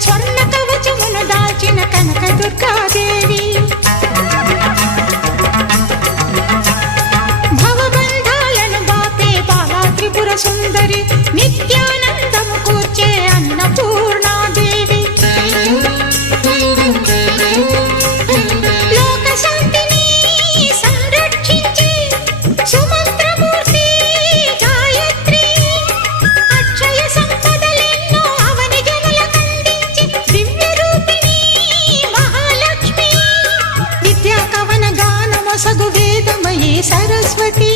స్వర్ణ కవచమును దాచిన కనకదుర్గా విద్యా కవన గాన మొసగు వేదమయీ సరస్వతి